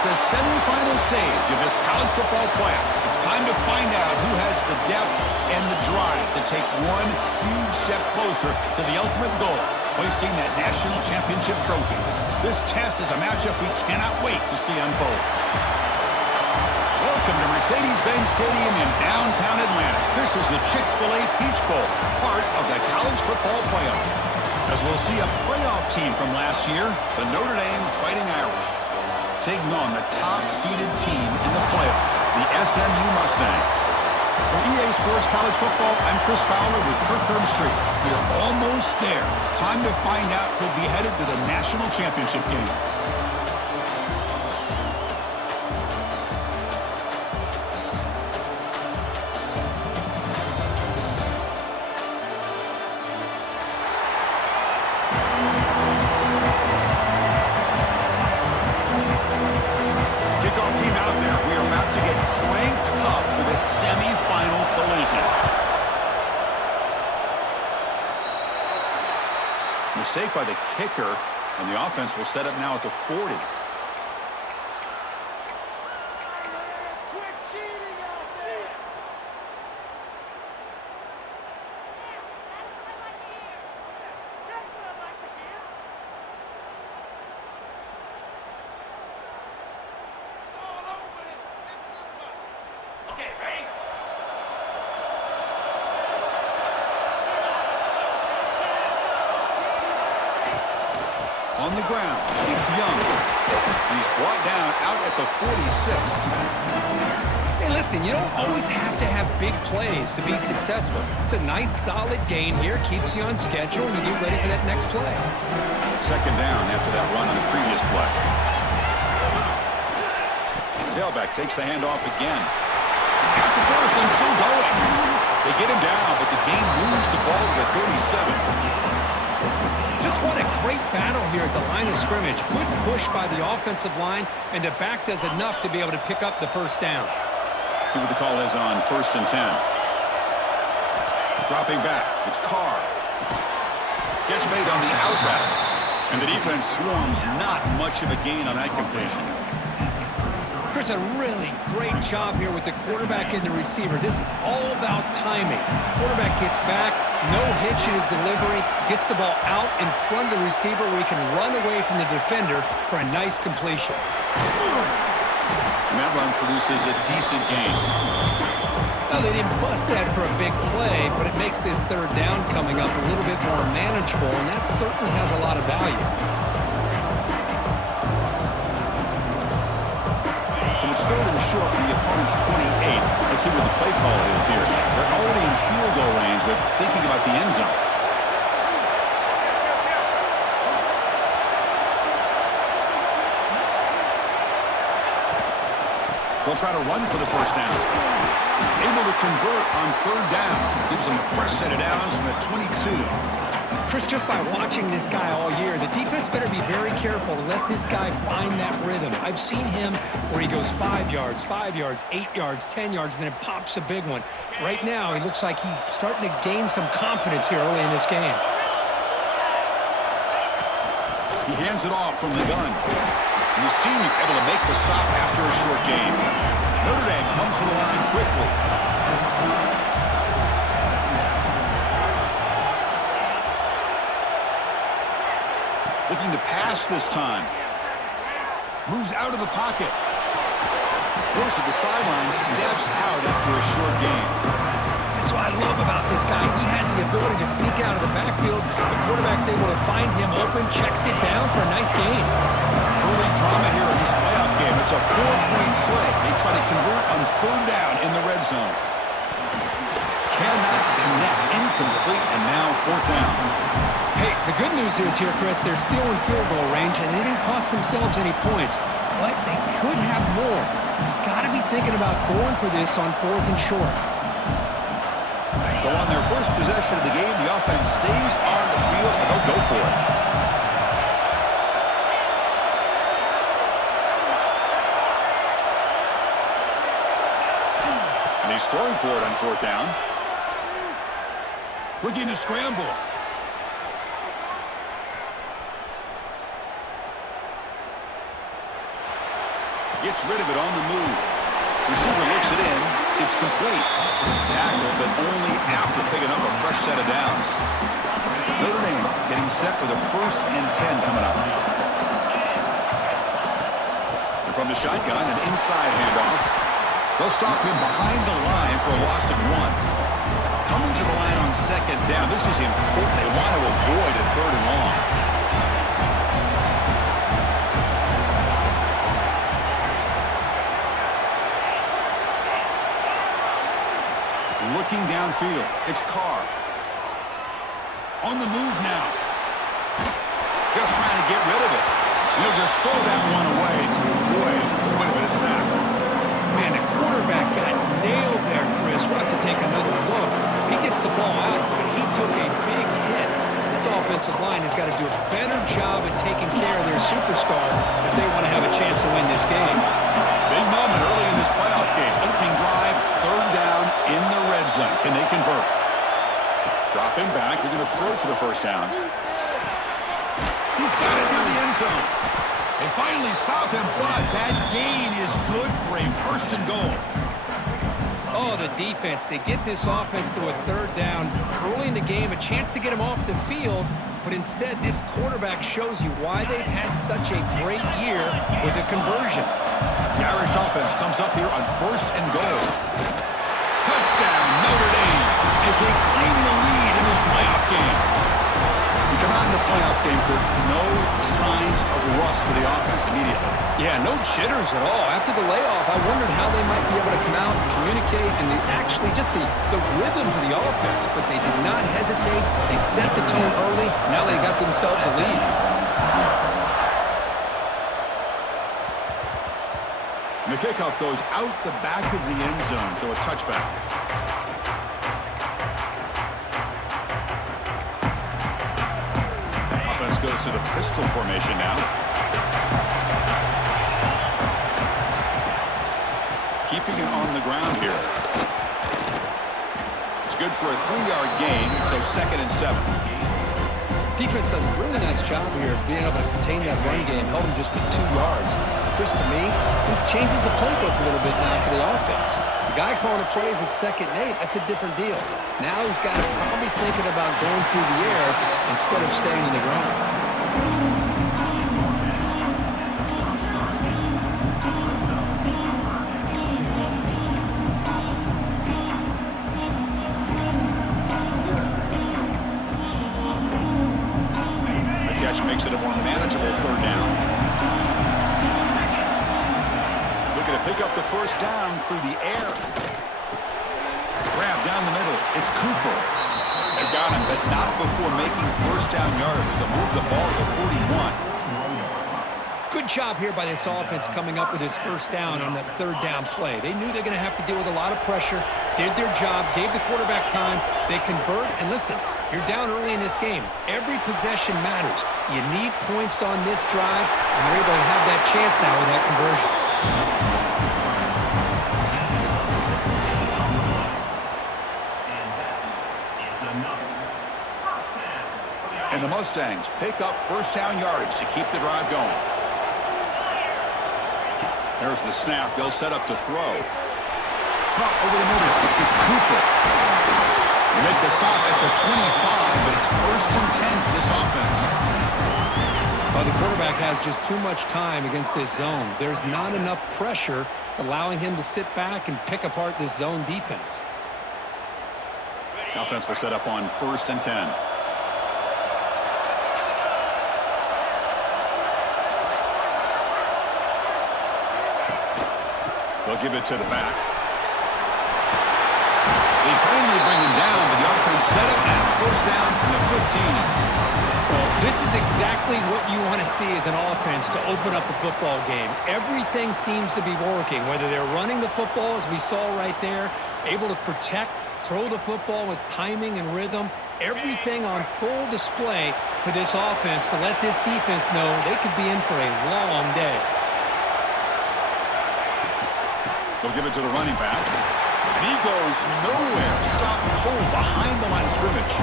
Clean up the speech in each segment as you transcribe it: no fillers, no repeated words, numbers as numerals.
It's the semifinal stage of this college football playoff. It's time to find out who has the depth and the drive to take one huge step closer to the ultimate goal, hoisting that national championship trophy. This test is a matchup we cannot wait to see unfold. Welcome to Mercedes-Benz Stadium in downtown Atlanta. This is the Chick-fil-A Peach Bowl, part of the college football playoff. As we'll see a playoff team from last year, the Notre Dame Fighting Irish, taking on the top-seeded team in the playoff, the SMU Mustangs. For EA Sports College Football, I'm Chris Fowler with Kirk Herbstreit. We're almost there. Time to find out who'll be headed to the national championship game. Team out there. We are about to get cranked up for the semifinal collision. Mistake by the kicker, and the offense will set up now at the 40. On the ground, it's Young. He's brought down out at the 46. Hey, listen, you don't always have to have big plays to be successful. It's a nice, solid gain here. Keeps you on schedule, and you get ready for that next play. Second down after that run on the previous play. Tailback takes the handoff again. He's got the first and still going. They get him down, but the game moves the ball to the 37. Just what a great battle here at the line of scrimmage. Good push by the offensive line, and the back does enough to be able to pick up the first down. See what the call is on 1st and 10. Dropping back, it's Carr. Gets made on the out route, and the defense swarms. Not much of a gain on that completion. Chris, a really great job here with the quarterback and the receiver. This is all about timing. Quarterback gets back, no hitch in his delivery, gets the ball out in front of the receiver where he can run away from the defender for a nice completion. And that run produces a decent gain. Well, they didn't bust that for a big play, but it makes this third down coming up a little bit more manageable, and that certainly has a lot of value. It's third and short from the opponent's 28. Let's see what the play call is here. They're already in field goal range, but thinking about the end zone. They'll try to run for the first down. Able to convert on third down. Gives them a fresh set of downs from the 22. Chris, just by watching this guy all year, the defense better be very careful to let this guy find that rhythm. I've seen him where he goes 5 yards, 8 yards, 10 yards, and then it pops a big one. Right now, he looks like he's starting to gain some confidence here early in this game. He hands it off from the gun. And the senior able to make the stop after a short game. Notre Dame comes to the line quickly. Looking to pass this time. Moves out of the pocket. Goes to the sideline, steps out after a short gain. That's what I love about this guy. He has the ability to sneak out of the backfield. The quarterback's able to find him open, checks it down for a nice gain. Early drama here in this playoff game. It's a 4-point play. They try to convert on third down in the red zone. Cannot connect. Incomplete, and now fourth down. Hey, the good news is here, Chris, they're still in field goal range, and they didn't cost themselves any points. But they could have more. You've got to be thinking about going for this on 4th and short. So on their first possession of the game, the offense stays on the field, and they'll go for it. And he's throwing for it on fourth down. Looking to scramble. Gets rid of it on the move. Receiver looks it in. It's complete. Tackle, but only after picking up a fresh set of downs. Notre Dame getting set with a 1st and 10 coming up. And from the shotgun, an inside handoff. They'll stop him behind the line for a loss of 1. Coming to the line on 2nd down. This is important. They want to avoid a 3rd and long. Looking downfield, it's Carr. On the move now. Just trying to get rid of it. And he'll just throw that one away to avoid a bit of a sack. Man, the quarterback got nailed there, Chris. We'll have to take another look. He gets the ball out, but he took a big hit. This offensive line has got to do a better job at taking care of their superstar if they want to have a chance to win this game. Big moment early in this playoff game. Opening drive, 3rd down in the red zone. Can they convert? Drop him back. They're going to throw for the 1st down. He's got it near the end zone. They finally stop him, but that gain is good for a 1st and goal. Oh, the defense. They get this offense to a 3rd down early in the game, a chance to get him off the field, but instead this quarterback shows you why they've had such a great year with a conversion. The Irish offense comes up here on 1st and goal. Touchdown, Notre Dame, as they claim the lead in this playoff game. We come out in the playoff game, Kirk, no signs of rust for the offense immediately. Yeah, no jitters at all. After the layoff, I wondered how they might be able to come out and communicate and actually just the rhythm to the offense, but they did not hesitate. They set the tone early. Now they got themselves a lead. And the kickoff goes out the back of the end zone, so a touchback. Offense goes to the pistol formation now. Keeping it on the ground here. It's good for a 3-yard gain, so 2nd and 7. Defense does a really nice job here of being able to contain that run game, held him just to 2 yards. Chris, to me, this changes the playbook a little bit now for the offense. The guy calling the plays at 2nd and 8, that's a different deal. Now he's got to probably thinking about going through the air instead of staying in the ground. Makes it a more manageable 3rd down. Looking to pick up the 1st down through the air. Grab down the middle. It's Cooper. They've got him, but not before making 1st down yardage. They'll move the ball to 41. Good job here by this offense coming up with his 1st down on that 3rd down play. They knew they're going to have to deal with a lot of pressure, did their job, gave the quarterback time. They convert, and listen, you're down early in this game. Every possession matters. You need points on this drive, and they're able to have that chance now with that conversion. And the Mustangs pick up 1st down yardage to keep the drive going. There's the snap. They'll set up to throw. Caught over the middle. It's Cooper. They make the stop at the 25, but it's 1st and 10 for this offense. Well, the quarterback has just too much time against this zone. There's not enough pressure. It's allowing him to sit back and pick apart this zone defense. The offense will set up on 1st and 10. They'll give it to the back. They finally bring him down, but the offense set up at 1st down from the 15. Well, this is exactly what you want to see as an offense to open up a football game. Everything seems to be working, whether they're running the football, as we saw right there, able to protect, throw the football with timing and rhythm, everything on full display for this offense to let this defense know they could be in for a long day. They'll give it to the running back. And he goes nowhere. Stop cold behind the line of scrimmage.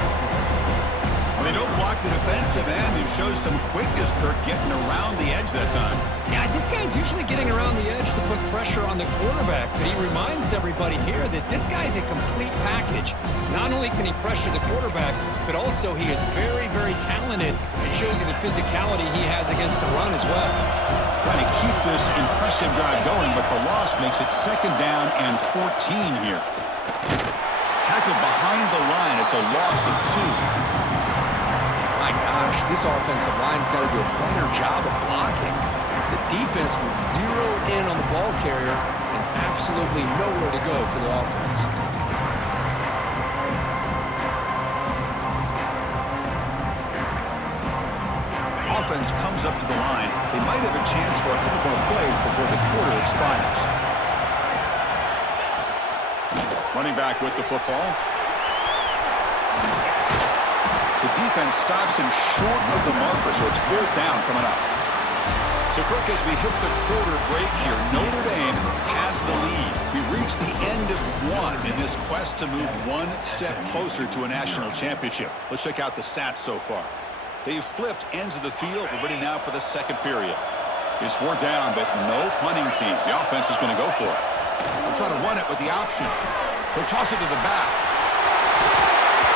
Well, They don't block the defensive end, who shows some quickness, Kirk, getting around the edge that time. Yeah, this guy's usually getting around the edge to put pressure on the quarterback, but he reminds everybody here that this guy's a complete package. Not only can he pressure the quarterback, but also he is very, very talented and shows you the physicality he has against the run as well. Trying to keep this impressive drive going, but the loss makes it 2nd down and 14 here. Tackled behind the line. It's a loss of 2. My gosh, this offensive line's got to do a better job of blocking. The defense was zeroed in on the ball carrier and absolutely nowhere to go for the offense. Offense comes up to the line. They might have a chance for a couple more plays before the quarter expires. Running back with the football. The defense stops him short of the marker, so it's 4th down coming up. So, Kirk, as we hit the quarter break here, Notre Dame has the lead. We reach the end of 1 in this quest to move 1 step closer to a national championship. Let's check out the stats so far. They've flipped ends of the field. We're ready now for the 2nd period. It's 4th down, but no punting team. The offense is going to go for it. They'll try to run it with the option. He'll toss it to the back.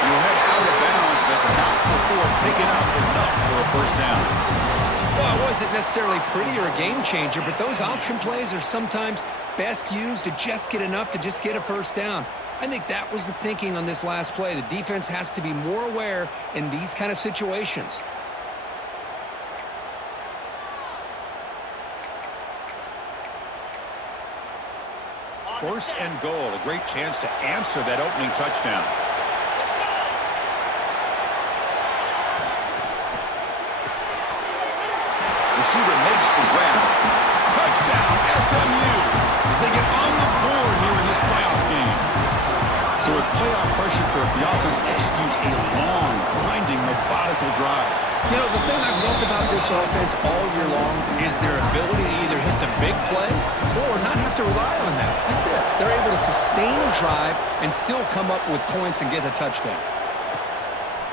He'll head out of bounds, but not before picking up enough for a 1st down. Well, it wasn't necessarily pretty or a game changer, but those option plays are sometimes best used to just get enough to just get a 1st down. I think that was the thinking on this last play. The defense has to be more aware in these kind of situations. 1st and goal, a great chance to answer that opening touchdown. Receiver makes the grab. Touchdown, SMU, as they get on the board here in this playoff game. So with playoff pressure, Kirk, the offense executes a long, grinding, methodical drive. You know, the thing I've loved about this offense all year long is their ability to either hit the big play or not have to rely on that. Like this, they're able to sustain a drive and still come up with points and get a touchdown.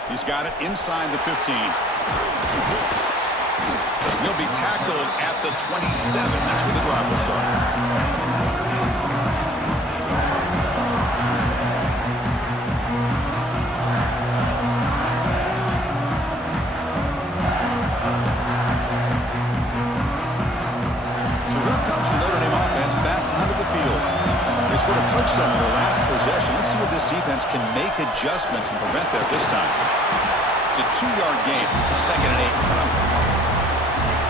He's got it inside the 15. He'll be tackled at the 27. That's where the drive will start. Scored a touchdown in their last possession. Let's see if this defense can make adjustments and prevent that this time. It's a 2-yard gain. 2nd and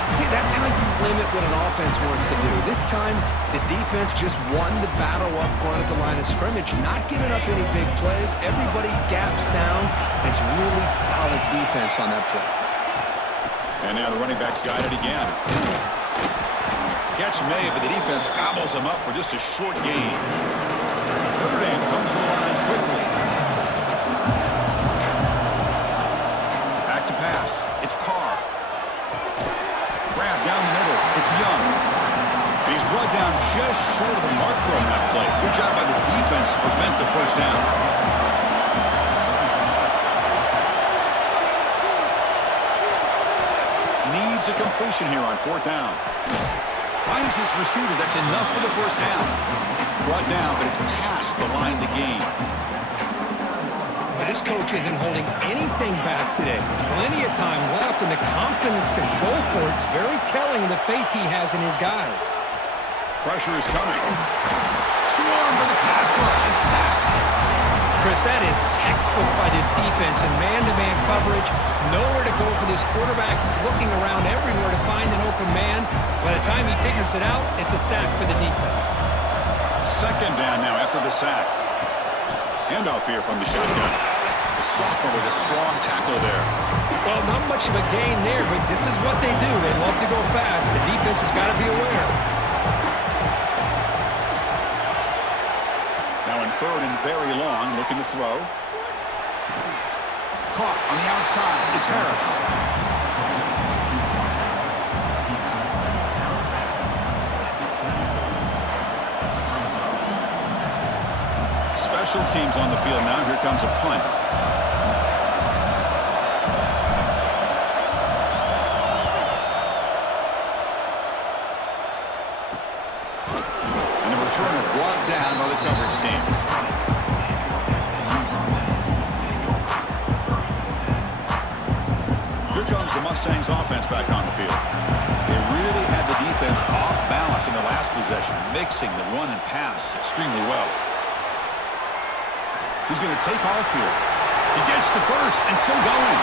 8. See, that's how you limit what an offense wants to do. This time, the defense just won the battle up front at the line of scrimmage, not giving up any big plays. Everybody's gap sound. It's really solid defense on that play. And now the running back's got it again. Catch made, but the defense gobbles him up for just a short gain. Notre Dame comes to the line quickly. Back to pass. It's Carr. Grab down the middle. It's Young. And he's brought down just short of the marker on that play. Good job by the defense to prevent the 1st down. Needs a completion here on 4th down. Finds his receiver. That's enough for the 1st down. Brought down, but it's past the line to gain. Well, this coach isn't holding anything back today. Plenty of time left, and the confidence to go for it is very telling of the faith he has in his guys. Pressure is coming. Swarm with the pass rush. A sack. Chris, that is textbook by this defense in man-to-man coverage. Nowhere to go for this quarterback. He's looking around everywhere to find an open man. By the time he figures it out, it's a sack for the defense. 2nd down now after the sack. Handoff here from the shotgun. The sophomore with a strong tackle there. Well, not much of a gain there, but this is what they do. They love to go fast. The defense has got to be aware. Now in 3rd and very long, looking to throw. Caught on the outside. It's Harris. Special teams on the field now. Here comes a punt. team. Here comes the Mustangs offense back on the field. They really had the defense off balance in the last possession, mixing the run and pass extremely well. He's going to take off here. He gets the first and still going.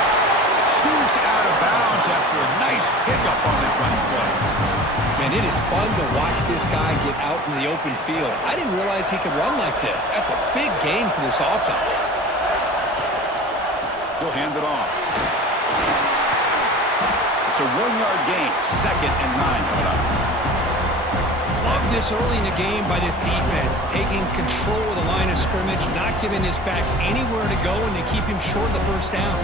Scoots out of bounds after a nice pickup on that running play. And it is fun to watch this guy get out in the open field. I didn't realize he could run like this. That's a big gain for this offense. He'll hand it off. It's a 1-yard gain, 2nd and 9 coming up. Love this early in the game by this defense, taking control of the line of scrimmage, not giving this back anywhere to go, and they keep him short of the first down.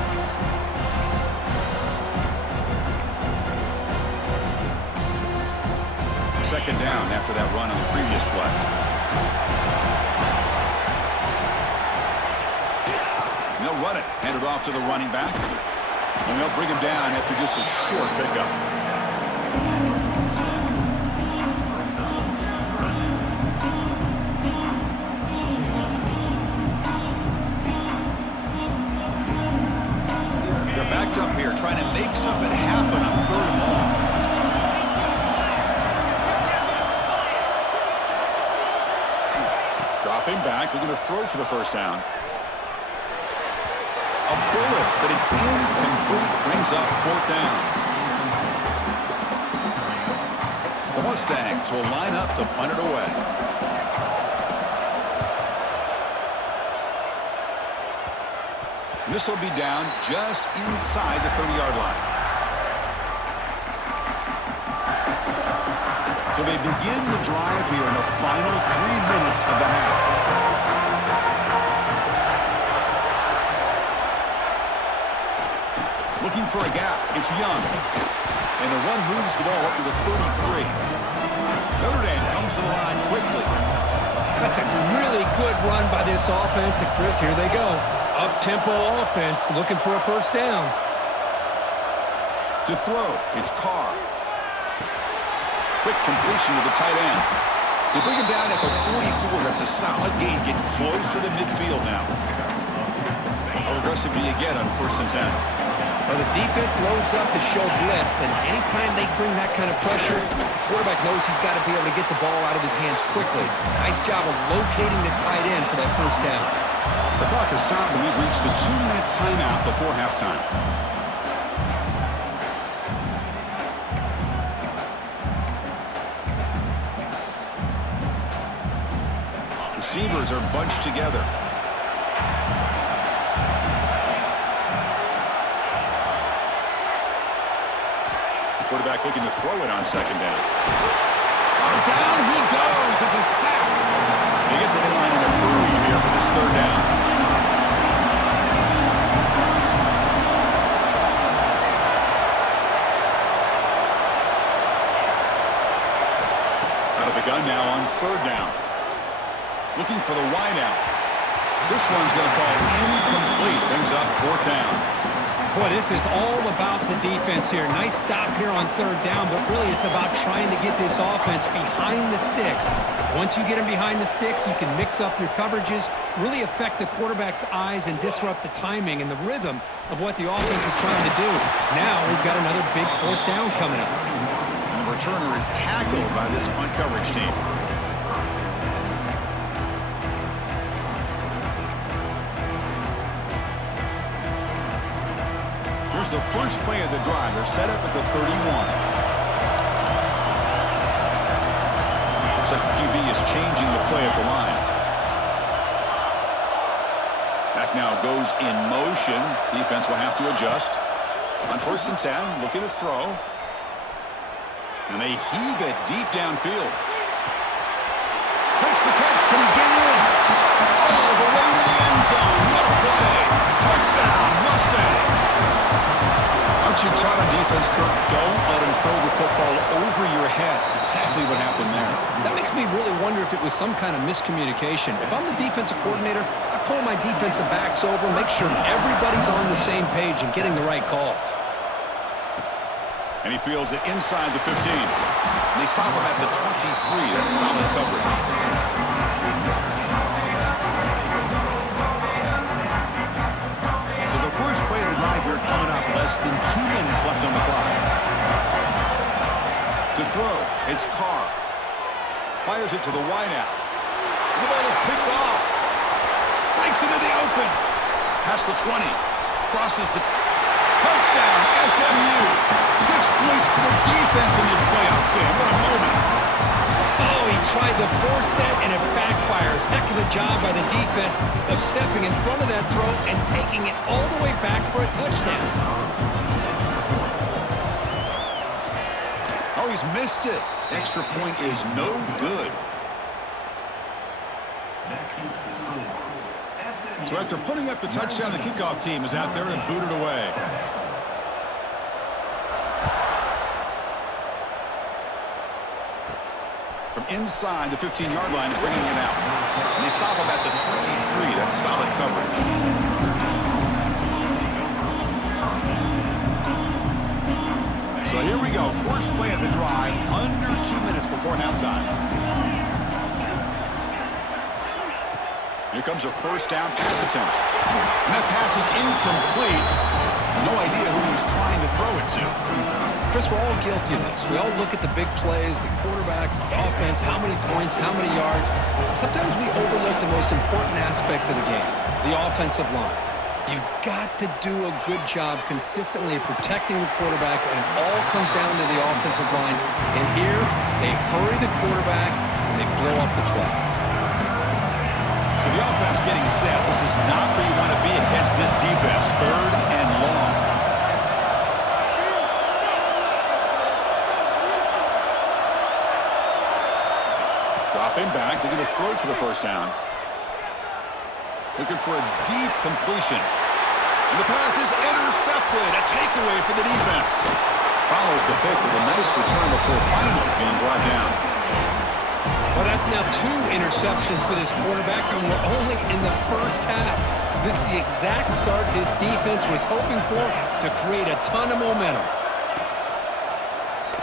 Second down after that run on the previous play. And they'll run it, hand it off to the running back, and they'll bring him down after just a short pickup. They're backed up here trying to make something happen on 3rd and long. Dropping back, looking to throw for the first down. A bullet, but it's incomplete, brings up 4th down. The Mustangs will line up to punt it away. This will be down just inside the 30-yard line. So they begin the drive here in the final 3 minutes of the half. Looking for a gap. It's Young. And the run moves the ball up to the 33. Notre Dame comes to the line quickly. That's a really good run by this offense. And Chris, here they go. Up-tempo offense looking for a first down. To throw, it's Carr. Quick completion to the tight end. They bring him down at the 44. That's a solid gain, getting closer to midfield now. How aggressive do you get on 1st and 10? Well, the defense loads up to show blitz, and anytime they bring that kind of pressure, the quarterback knows he's got to be able to get the ball out of his hands quickly. Nice job of locating the tight end for that first down. The clock has stopped, and we've reached the 2-minute timeout before halftime. Receivers are bunched together. Quarterback looking to throw it on 2nd down. Oh, down he goes. It's a sack. They get the line in a hurry here for this 3rd down. Out of the gun now on 3rd down. Looking for the wideout. This one's going to fall incomplete. Brings up 4th down. Boy, this is all about the defense here. Nice stop here on 3rd down, but really it's about trying to get this offense behind the sticks. Once you get them behind the sticks, you can mix up your coverages, really affect the quarterback's eyes and disrupt the timing and the rhythm of what the offense is trying to do. Now we've got another big 4th down coming up. And the returner is tackled by this punt coverage team. Here's the first play of the drive. They're set up at the 31. Looks like the QB is changing the play at the line. Back now goes in motion. Defense will have to adjust. On 1st and 10, looking to throw. And they heave it deep downfield. Makes the catch. Can he get in? All the way to the end zone. What a play. Touchdown, Mustangs. Aren't you taught on defense, Kirk? Don't let him throw the football over your head. Exactly what happened there. That makes me really wonder if it was some kind of miscommunication. If I'm the defensive coordinator, I pull my defensive backs over, make sure everybody's on the same page and getting the right calls. And he fields it inside the 15. And they stop him at the 23. That's solid coverage. less than 2 minutes left on the clock. To throw, it's Carr. Fires it to the wideout. The ball is picked off. Breaks into the open. Past the 20. Crosses the... Touchdown, SMU. 6 points for the defense in this playoff game. What a moment. Oh, he tried to force that, and it backfires. Heck of a job by the defense of stepping in front of that throw and taking it all the way back for a touchdown. Oh, he's missed it. Extra point is no good. So after putting up the touchdown, the kickoff team is out there and booted away. From inside the 15-yard line, bringing it out. And they stop him at the 23. That's solid coverage. So here we go. First play of the drive, under 2 minutes before halftime. Here comes a first down pass attempt. And that pass is incomplete. No idea who he was trying to throw it to. Chris, we're all guilty of this. We all look at the big plays, the quarterbacks, the offense, how many points, how many yards. Sometimes we overlook the most important aspect of the game, the offensive line. You've got to do a good job consistently of protecting the quarterback, and it all comes down to the offensive line. And here, they hurry the quarterback, and they blow up the play. So the offense getting set. This is not where you want to be against this defense. 3rd and long. Dropping back, looking to throw for the first down. Looking for a deep completion. And the pass is intercepted. A takeaway for the defense. Follows the pick with a nice return before finally being brought down. Well, that's now 2 interceptions for this quarterback, and we're only in the first half. This is the exact start this defense was hoping for to create a ton of momentum.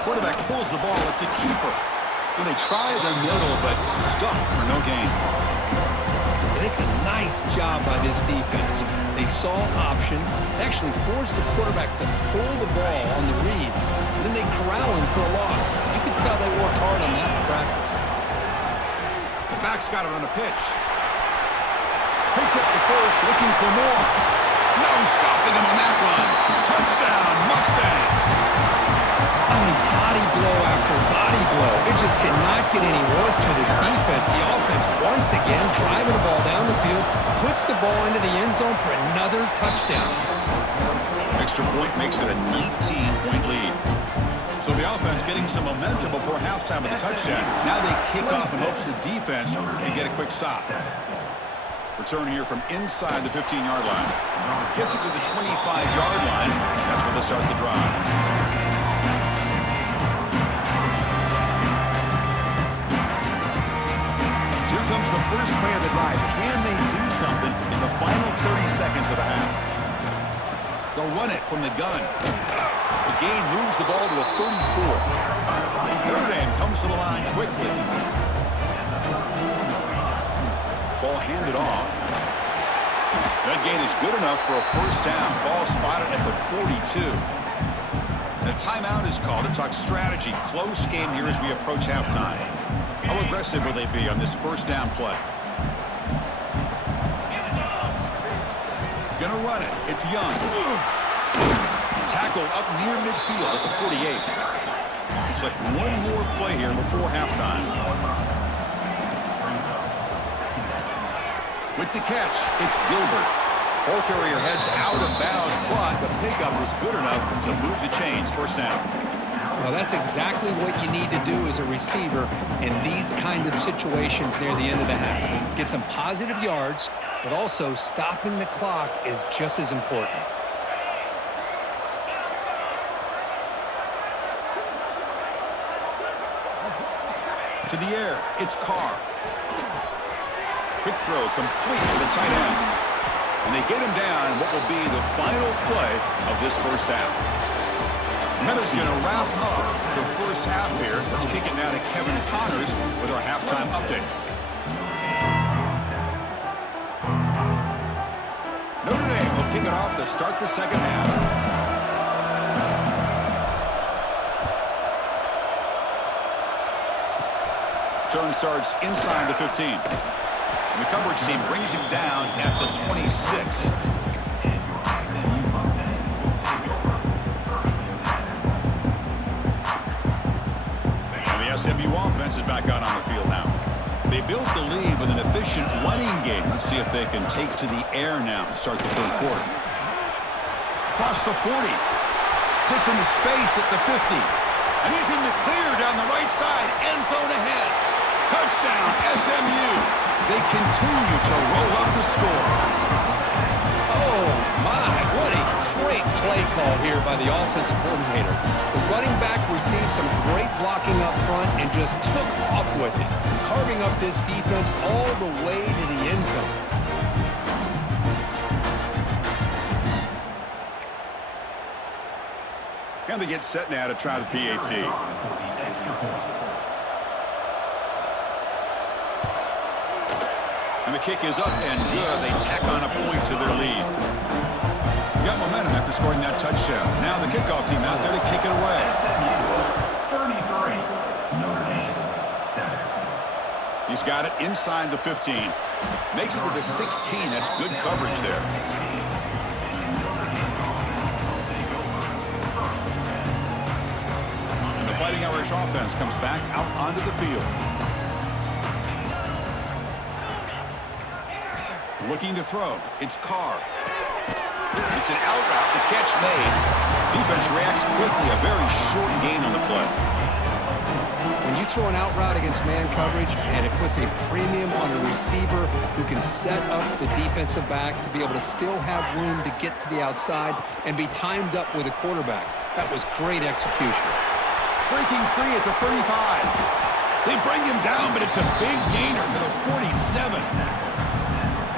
Quarterback pulls the ball. It's a keeper. When they try the middle, but stuck for no gain. And it's a nice job by this defense. They saw option, actually forced the quarterback to pull the ball on the read, and then they corral him for a loss. You could tell they worked hard on that in practice. The back's got it on the pitch. Picks up the first, looking for more. No stopping him on that run. Touchdown, Mustangs. I mean, body blow after body blow. It just cannot get any worse for this defense. The offense, once again, driving the ball down the field, puts the ball into the end zone for another touchdown. Extra point makes it a 19-point lead. So the offense getting some momentum before halftime with a touchdown. Now they kick off in hopes the defense can get a quick stop. Return here from inside the 15-yard line. Gets it to the 25-yard line. That's where they start the drive. Comes the first play of the drive. Can they do something in the final 30 seconds of the half? They'll run it from the gun. The gain moves the ball to the 34. NotreDame comes to the line quickly. Ball handed off. That gain is good enough for a first down. Ball spotted at the 42. And a timeout is called to talk strategy. Close game here as we approach halftime. How aggressive will they be on this first down play? Gonna run it. It's Young. Tackle up near midfield at the 48. Looks like one more play here before halftime. With the catch, it's Gilbert. Ball carrier heads out of bounds, but the pickup was good enough to move the chains. First down. Well, that's exactly what you need to do as a receiver in these kind of situations near the end of the half. Get some positive yards, but also stopping the clock is just as important. To the air, it's Carr. Quick throw, complete to the tight end. And they get him down what will be the final play of this first half. Miller's going to wrap up the first half here. Let's kick it now to Kevin Connors with our halftime update. NotreDame will kick it off to start the second half. Turn starts inside the 15. And the coverage team brings him down at the 26. And the SMU offense is back out on the field now. They built the lead with an efficient running game. Let's see if they can take to the air now to start the third quarter. Across the 40. Gets into space at the 50. And he's in the clear down the right side. End zone ahead. Touchdown, SMU. They continue to roll up the score. Oh, my. What a great play call here by the offensive coordinator. The running back received some great blocking up front and just took off with it, carving up this defense all the way to the end zone. And they get set now to try the PAT. And the kick is up and good. They tack on a point to their lead. We got momentum after scoring that touchdown. Now the kickoff team out there to kick it away. 33, Notre Dame, 7. He's got it inside the 15. Makes it to the 16. That's good coverage there. Fighting Irish offense comes back out onto the field. Looking to throw. It's Carr. It's an out route. The catch made. Defense reacts quickly. A very short gain on the play. When you throw an out route against man coverage, and it puts a premium on a receiver who can set up the defensive back to be able to still have room to get to the outside and be timed up with a quarterback. That was great execution. Breaking free at the 35. They bring him down, but it's a big gainer to the 47.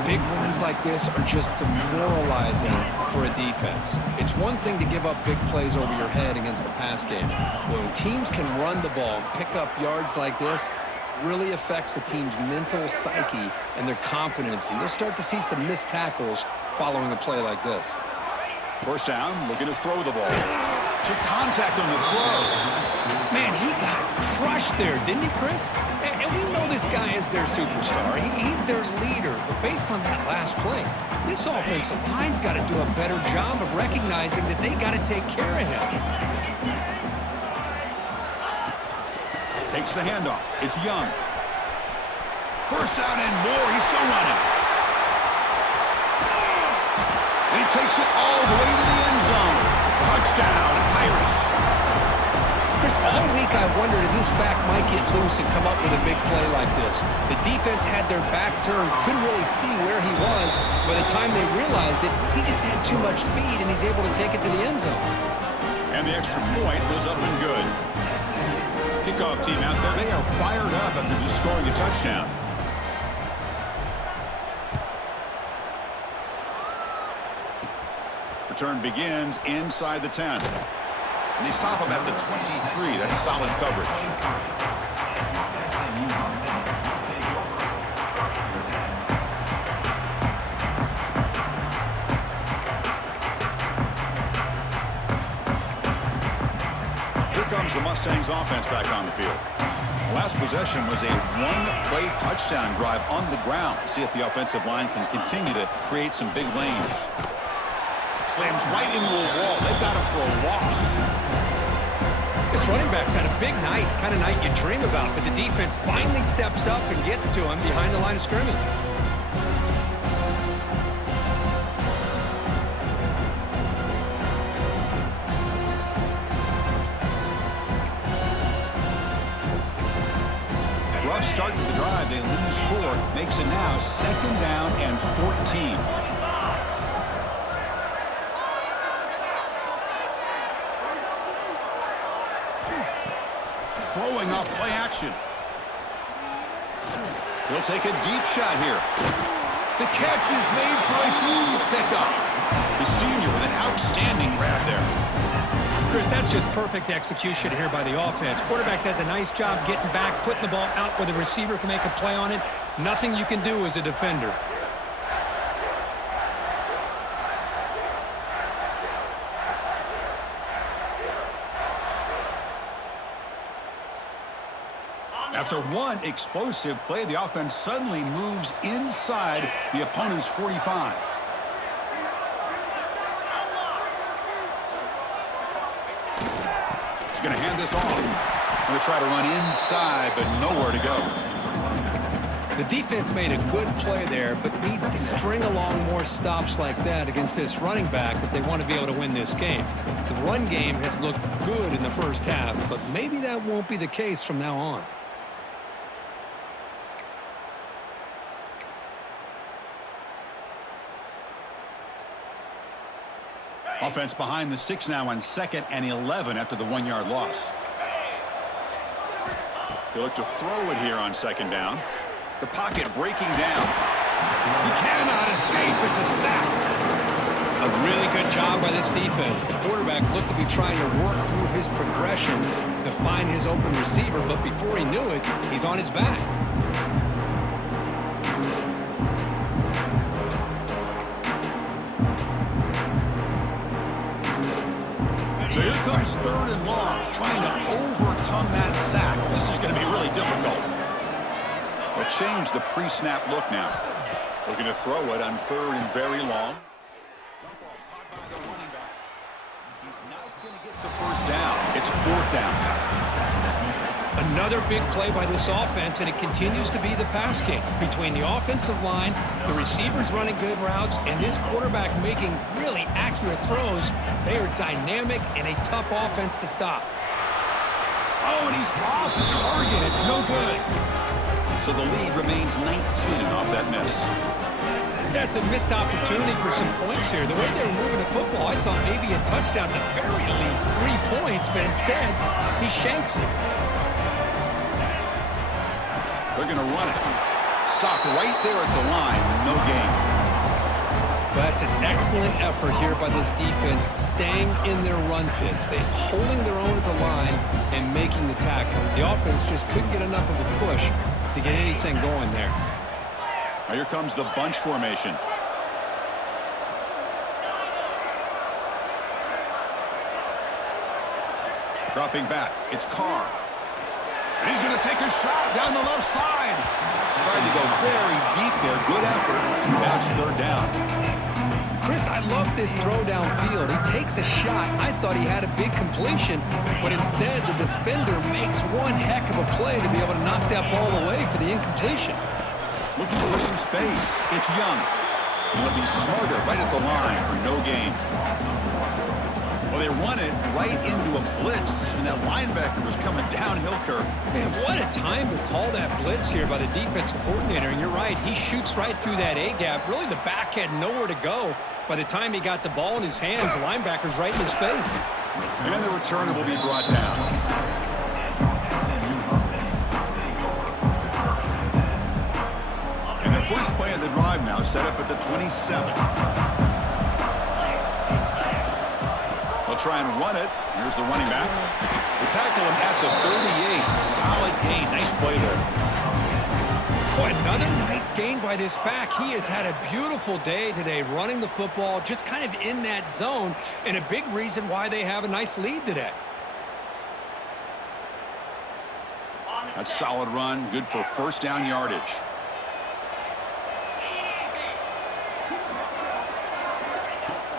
Big runs like this are just demoralizing for a defense. It's one thing to give up big plays over your head against the pass game. When teams can run the ball and pick up yards like this, really affects a team's mental psyche and their confidence. And you'll start to see some missed tackles following a play like this. First down, looking to throw the ball. Took contact on the throw. Man, he got crushed there, didn't he, Chris? And we know this guy is their superstar. He's their leader. But based on that last play, this offensive line's got to do a better job of recognizing that they got to take care of him. Takes the handoff. It's Young. First down and more. He's still running. And he takes it all the way to the end zone. Touchdown, Irish. Chris, all week I wondered if this back might get loose and come up with a big play like this. The defense had their back turned, couldn't really see where he was. By the time they realized it, he just had too much speed, and he's able to take it to the end zone. And the extra point was up and good. Kickoff team out there, they are fired up after just scoring a touchdown. Return begins inside the 10. And they stop him at the 23. That's solid coverage. Here comes the Mustangs offense back on the field. The last possession was a one-play touchdown drive on the ground. See if the offensive line can continue to create some big lanes. Slams right into a wall. They've got him for a loss. This running back's had a big night, kind of night you dream about, but the defense finally steps up and gets to him behind the line of scrimmage. Rough start to the drive. They lose 4. Makes it now 2nd down and 14. Throwing off play action. He'll take a deep shot here. The catch is made for a huge pickup. The senior with an outstanding grab there. Chris, that's just perfect execution here by the offense. Quarterback does a nice job getting back, putting the ball out where the receiver can make a play on it. Nothing you can do as a defender. After one explosive play, the offense suddenly moves inside the opponent's 45. He's going to hand this off. Going to try to run inside, but nowhere to go. The defense made a good play there, but needs to string along more stops like that against this running back if they want to be able to win this game. The run game has looked good in the first half, but maybe that won't be the case from now on. Offense behind the 6 now on 2nd and 11 after the 1-yard loss. They look to throw it here on 2nd down. The pocket breaking down. He cannot escape. It's a sack. A really good job by this defense. The quarterback looked to be trying to work through his progressions to find his open receiver, but before he knew it, he's on his back. So here comes 3rd and long, trying to overcome that sack. This is going to be really difficult. They'll change the pre-snap look now. Looking to throw it on 3rd and very long. Dump off caught by the running back. He's not going to get the first down. It's 4th down now. Another big play by this offense, and it continues to be the pass game. Between the offensive line, the receivers running good routes, and this quarterback making really accurate throws, they are dynamic and a tough offense to stop. Oh, and he's off target. It's no good. So the lead remains 19 off that miss. That's a missed opportunity for some points here. The way they were moving the football, I thought maybe a touchdown, at the very least 3 points, but instead, he shanks it. They're going to run it. Stop right there at the line. No gain. That's an excellent effort here by this defense, staying in their run fits. They're holding their own at the line and making the tackle. The offense just couldn't get enough of a push to get anything going there. Now here comes the bunch formation. Dropping back. It's Carr. And he's going to take a shot down the left side. Tried to go very deep there. Good effort. Now it's 3rd down. Chris, I love this throw downfield. He takes a shot. I thought he had a big completion, but instead the defender makes one heck of a play to be able to knock that ball away for the incompletion. Looking for some space. It's Young. He'll be smarter right at the line for no gain. Well, they run it right into a blitz, and that linebacker was coming downhill, Kirk. Man, what a time to call that blitz here by the defensive coordinator. And you're right, he shoots right through that A-gap. Really, the back had nowhere to go. By the time he got the ball in his hands, the linebacker's right in his face. And the returner will be brought down. And the first play of the drive now set up at the 27. They'll try and run it. Here's the running back. They tackle him at the 38. Solid gain. Nice play there. Boy, another nice gain by this back. He has had a beautiful day today running the football, just kind of in that zone, and a big reason why they have a nice lead today. That's solid run. Good for 1st down yardage.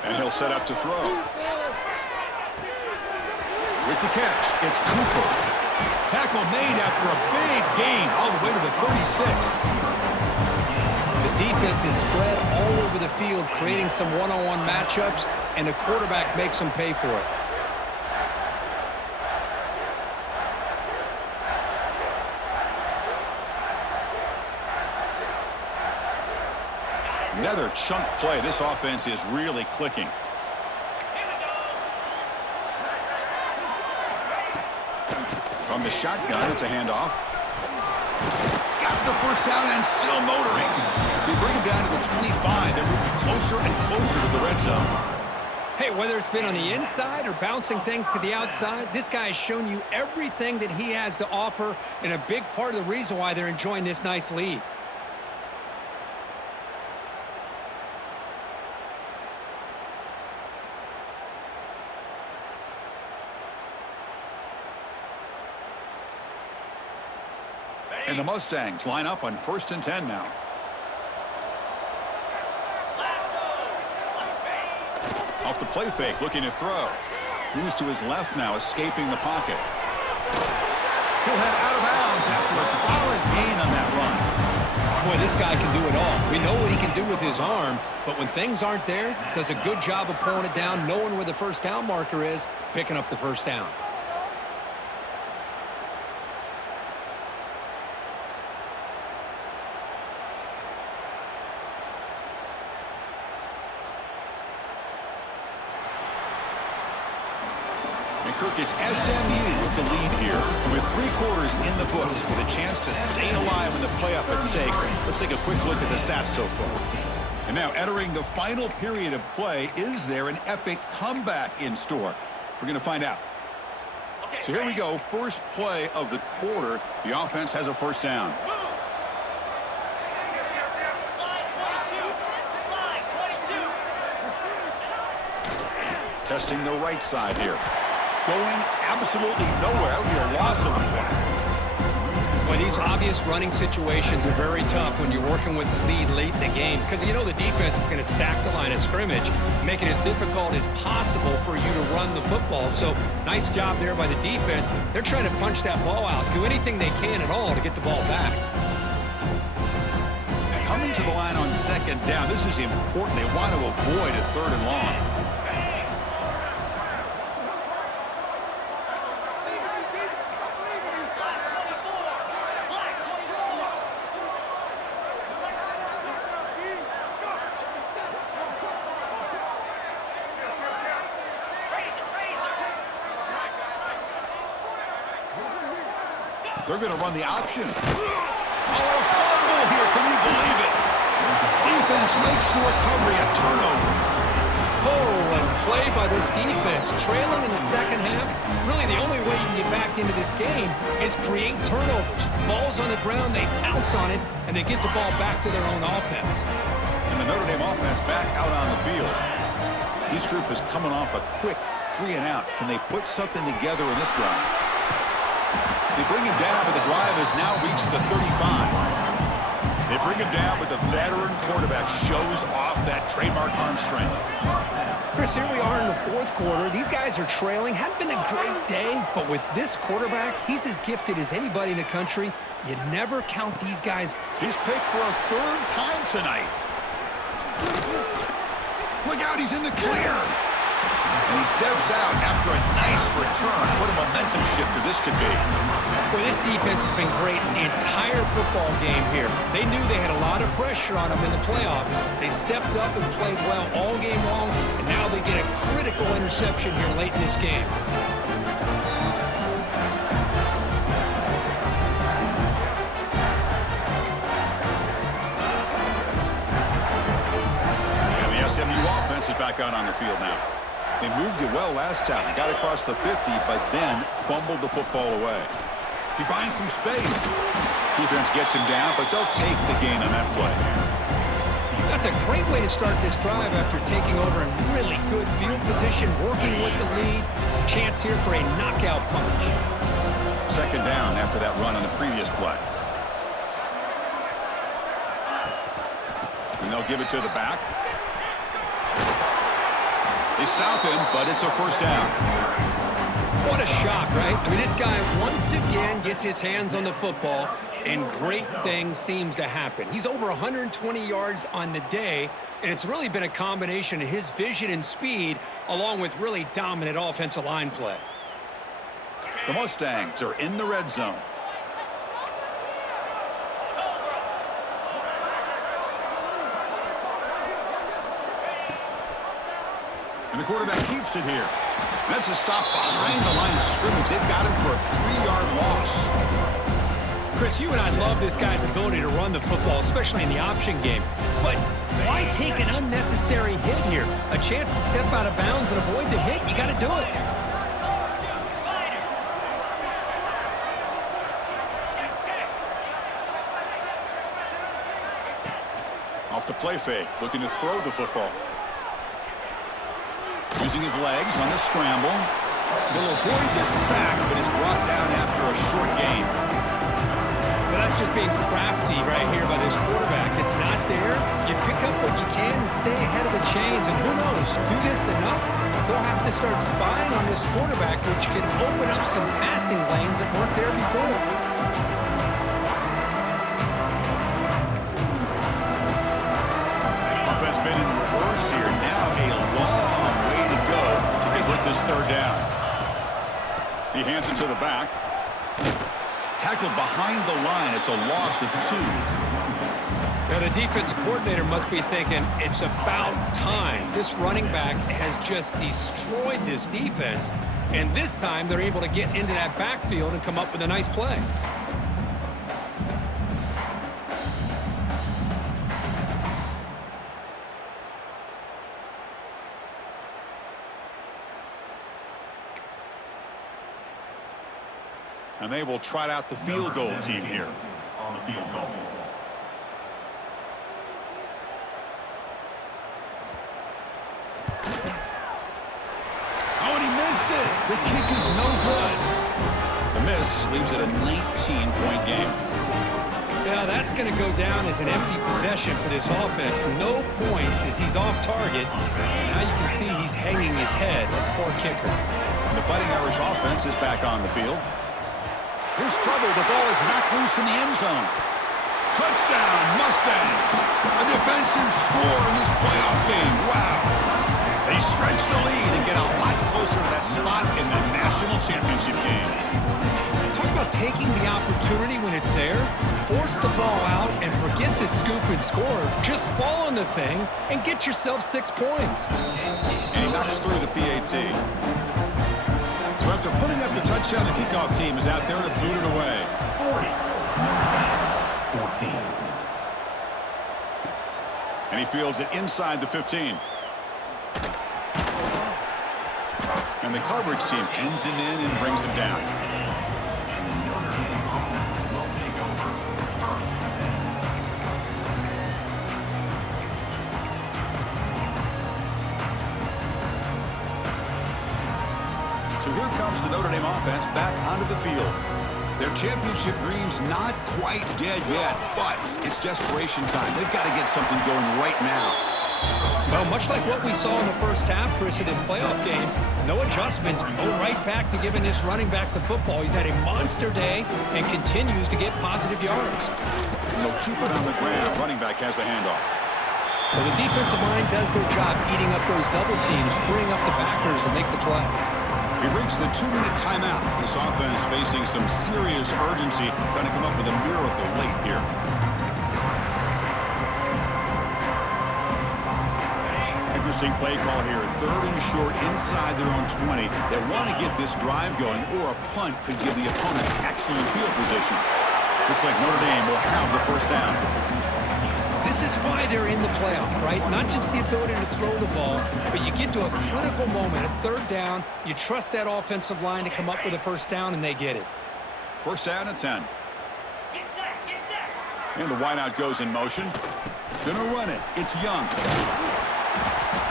And he'll set up to throw. With the catch, it's Cooper. Tackle made after a big gain all the way to the 36. The defense is spread all over the field, creating some one-on-one matchups, and the quarterback makes them pay for it. Another chunk play. This offense is really clicking. From the shotgun, it's a handoff. He's got the first down and still motoring. They bring him down to the 25. They're moving closer and closer to the red zone. Hey, whether it's been on the inside or bouncing things to the outside, this guy has shown you everything that he has to offer, and a big part of the reason why they're enjoying this nice lead. And the Mustangs line up on 1st and 10 now. Off the play fake, looking to throw. Moves to his left now, escaping the pocket. He'll head out of bounds after a solid gain on that run. Boy, this guy can do it all. We know what he can do with his arm, but when things aren't there, does a good job of pulling it down, knowing where the first down marker is, picking up the first down. Kirk, it's SMU with the lead here. With 3 quarters in the books with a chance to stay alive in the playoff at stake. Let's take a quick look at the stats so far. And now entering the final period of play, is there an epic comeback in store? We're going to find out. So here we go. First play of the quarter. The offense has a first down. Testing the right side here. Going absolutely nowhere. It'll be a loss of the play. Well, these obvious running situations are very tough when you're working with the lead late in the game because you know the defense is going to stack the line of scrimmage, make it as difficult as possible for you to run the football. So nice job there by the defense. They're trying to punch that ball out, do anything they can at all to get the ball back. Coming to the line on 2nd down, this is important. They want to avoid a 3rd and long. They're going to run the option. Oh, a fumble here. Can you believe it? Defense makes the recovery a turnover. Oh, and play by this defense. Trailing in the second half, really the only way you can get back into this game is create turnovers. Ball's on the ground, they pounce on it, and they get the ball back to their own offense. And the Notre Dame offense back out on the field. This group is coming off a quick 3 and out. Can they put something together in this drive? They bring him down, but the drive has now reached the 35. They bring him down, but the veteran quarterback shows off that trademark arm strength. Chris, here we are in the 4th quarter. These guys are trailing. Hadn't been a great day, but with this quarterback, he's as gifted as anybody in the country. You never count these guys. He's picked for a 3rd time tonight. Look out, he's in the clear. And he steps out after a nice return. What a momentum shifter this could be. Well, this defense has been great the entire football game here. They knew they had a lot of pressure on them in the playoff. They stepped up and played well all game long, and now they get a critical interception here late in this game. And the SMU offense is back out on the field now. They moved it well last time. Got across the 50, but then fumbled the football away. He finds some space. Defense gets him down, but they'll take the gain on that play. That's a great way to start this drive after taking over in really good field position, working with the lead. Chance here for a knockout punch. 2nd down after that run on the previous play. And they'll give it to the back. They stop him, but it's a first down. What a shock, right? I mean, this guy once again gets his hands on the football, and great things seems to happen. He's over 120 yards on the day, and it's really been a combination of his vision and speed, along with really dominant offensive line play. The Mustangs are in the red zone. And the quarterback keeps it here. That's a stop behind the line of scrimmage. They've got him for a 3-yard loss. Chris, you and I love this guy's ability to run the football, especially in the option game. But why take an unnecessary hit here? A chance to step out of bounds and avoid the hit, you got to do it. Off the play fake, looking to throw the football. Using his legs on the scramble. He'll avoid the sack, but is brought down after a short gain. Well, is just being crafty right here by this quarterback. It's not there. You pick up what you can and stay ahead of the chains. And who knows, do this enough, they'll have to start spying on this quarterback, which can open up some passing lanes that weren't there before. Offense been in reverse here. Now a long way to go to convert this third down. He hands it to the back. Tackled behind the line. It's a loss of 2. Now, the defensive coordinator must be thinking, it's about time. This running back has just destroyed this defense, and this time they're able to get into that backfield and come up with a nice play. And they will trot out the field goal team here. On the field goal. Oh, and he missed it. The kick is no good. The miss leaves it a 19-point game. Now, that's going to go down as an empty possession for this offense. No points as he's off target. Now you can see he's hanging his head. A poor kicker. And the Fighting Irish offense is back on the field. Here's trouble. The ball is knocked loose in the end zone. Touchdown, Mustangs. A defensive score in this playoff game. Wow. They stretch the lead and get a lot closer to that spot in the national championship game. Talk about taking the opportunity when it's there. Force the ball out and forget the scoop and score. Just fall on the thing and get yourself 6 points. And he knocks through the PAT. So after putting up the touchdown, the kickoff team is out there to boot it away. 14. And he fields it inside the 15. And the coverage team pins him in and brings him down. So here comes the Notre Dame offense back onto the field. Their championship dream's not quite dead yet, but it's desperation time. They've got to get something going right now. Well, much like what we saw in the first half, Chris, of this playoff game, no adjustments. Go right back to giving this running back to football. He's had a monster day and continues to get positive yards. And they'll keep it on the ground. Running back has the handoff. Well, the defensive line does their job eating up those double teams, freeing up the backers to make the play. We've reached the 2-minute timeout. This offense facing some serious urgency, trying to come up with a miracle late here. Interesting play call here. 3rd and short inside their own 20. They want to get this drive going, or a punt could give the opponents excellent field position. Looks like Notre Dame will have the first down. This is why they're in the playoff, right? Not just the ability to throw the ball, but you get to a critical moment, a 3rd down. You trust that offensive line to come up with a first down, and they get it. First down and 10. And the wideout goes in motion. Gonna run it. It's Young.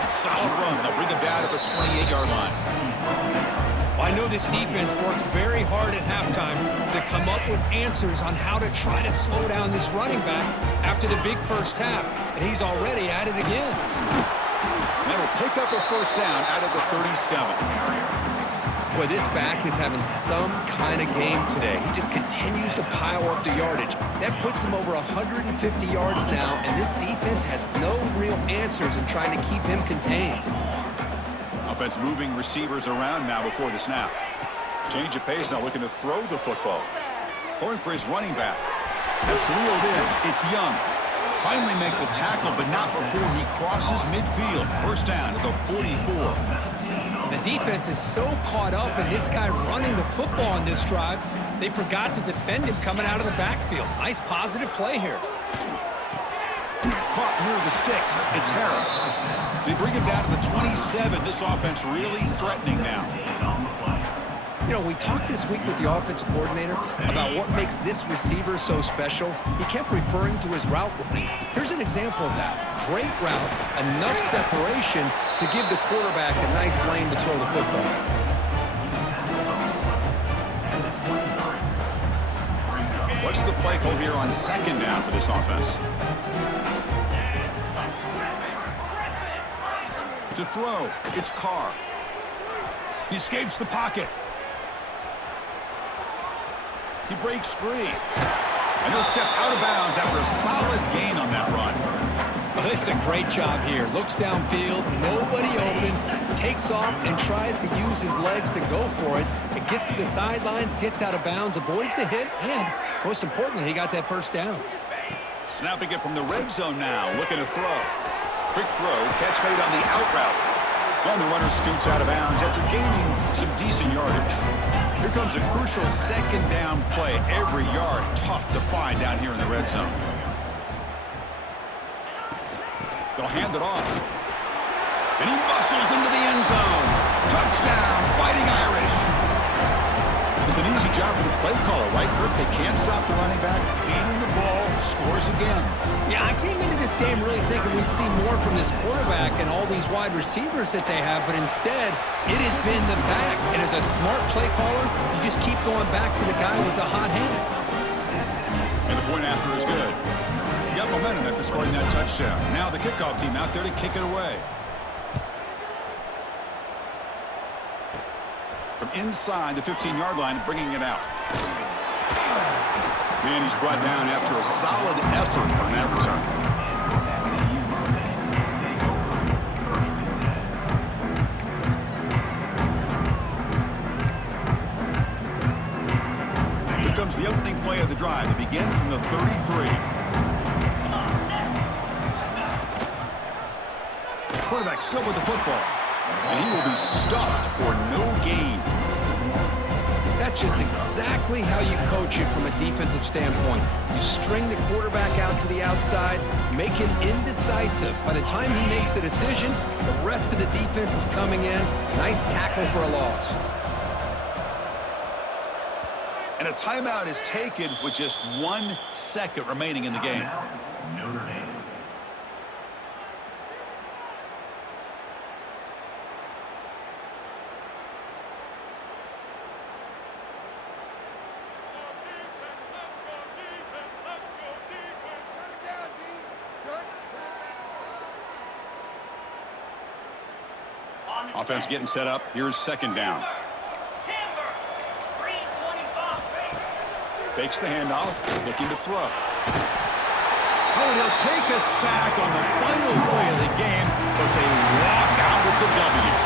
Solid run. They'll bring it down to the 28-yard line. Well, I know this defense works very hard at halftime to come up with answers on how to try to slow down this running back after the big first half, and he's already at it again. That'll pick up a first down out of the 37. Boy, this back is having some kind of game today. He just continues to pile up the yardage. That puts him over 150 yards now, and this defense has no real answers in trying to keep him contained. Offense moving receivers around now before the snap. Change of pace now, looking to throw the football. Throwing for his running back. That's reeled in. It's Young. Finally make the tackle, but not before he crosses midfield. First down to the 44. The defense is so caught up in this guy running the football on this drive, they forgot to defend him coming out of the backfield. Nice positive play here. Caught near the sticks. It's Harris. They bring him down to the 27. This offense really threatening now. You know, we talked this week with the offensive coordinator about what makes this receiver so special. He kept referring to his route running. Here's an example of that. Great route, enough separation to give the quarterback a nice lane to throw the football. What's the play tackle here on second down for this offense. To throw, it's Carr. He escapes the pocket. He breaks free. And he'll step out of bounds after a solid gain on that run. Oh, this is a great job here. Looks downfield, nobody open, takes off and tries to use his legs to go for it. It gets to the sidelines, gets out of bounds, avoids the hit, and most importantly, he got that first down. Snapping it from the red zone now, looking to throw. Quick throw, catch made on the out route. And the runner scoots out of bounds after gaining some decent yardage. Here comes a crucial second down play. Every yard tough to find down here in the red zone. They'll hand it off. And he muscles into the end zone. Touchdown, Fighting Irish. It's an easy job for the play caller, right, Kirk? They can't stop the running back. Feeding the ball, scores again. Yeah, I came into this game really thinking we'd see more from this quarterback and all these wide receivers that they have, but instead, it has been the back. And as a smart play caller, you just keep going back to the guy with the hot hand. And the point after is good. You got momentum after scoring that touchdown. Now the kickoff team out there to kick it away. From inside the 15-yard line, bringing it out. And he's brought down after a solid effort on that return. Here comes the opening play of the drive. They begin from the 33. Quarterback still with the football. And he will be stuffed for no gain. That's just exactly how you coach it from a defensive standpoint. You string the quarterback out to the outside, make him indecisive. By the time he makes a decision, the rest of the defense is coming in. Nice tackle for a loss. And a timeout is taken with just 1 second remaining in the game. Notre Dame. Offense getting set up. Here's second down. Fakes the handoff, looking to throw. Oh, and he'll take a sack on the final play of the game, but they walk out with the W.